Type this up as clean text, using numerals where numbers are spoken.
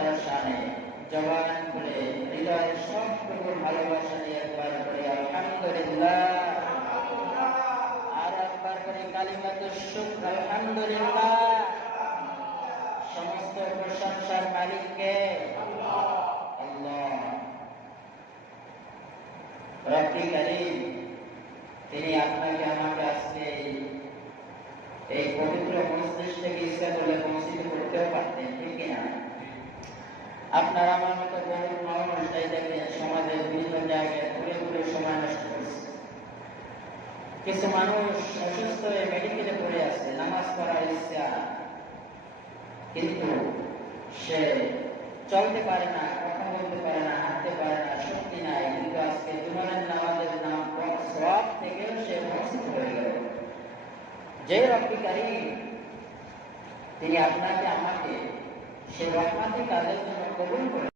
তার শানে জবান করে হৃদয়ের সবটুকু ভালোবাসা নিয়ে একবার করে আলহামদুলিল্লাহ, আর একবার করে কালিমাতুশ শুকর আলহামদুলিল্লাহ। সমস্ত প্রশংসার মালিককে আল্লাহ রব্বুল কারীম। তিনি আপনাকে আমাকে আজকে এই পবিত্র মজলিস থেকে ইচ্ছা করলে পৌঁছিত করতেও পারতেন, ঠিক কিনা? আপনার আমার মতো বহু মানুষ তাই দেখেন সমাজের বিভিন্ন জায়গায় ঘুরে ঘুরে সময় নষ্ট করছে। কিছু মানুষ অসুস্থ হয়ে মেডিকেলে পড়ে আছে, নামাজ পড়ার ইচ্ছা, কিন্তু সে চলতে পারে না, কথা বলতে পারে না, হাঁটতে পারে না, শক্তি নাই, কিন্তু আজকে জুমার নামাজের নাম সওয়াব থেকেও সে বঞ্চিত হয়ে গেল। যে রব্বুল কারীম তিনি আপনাকে আমাকে সে রহমতি কাজের জন্য কবুল করে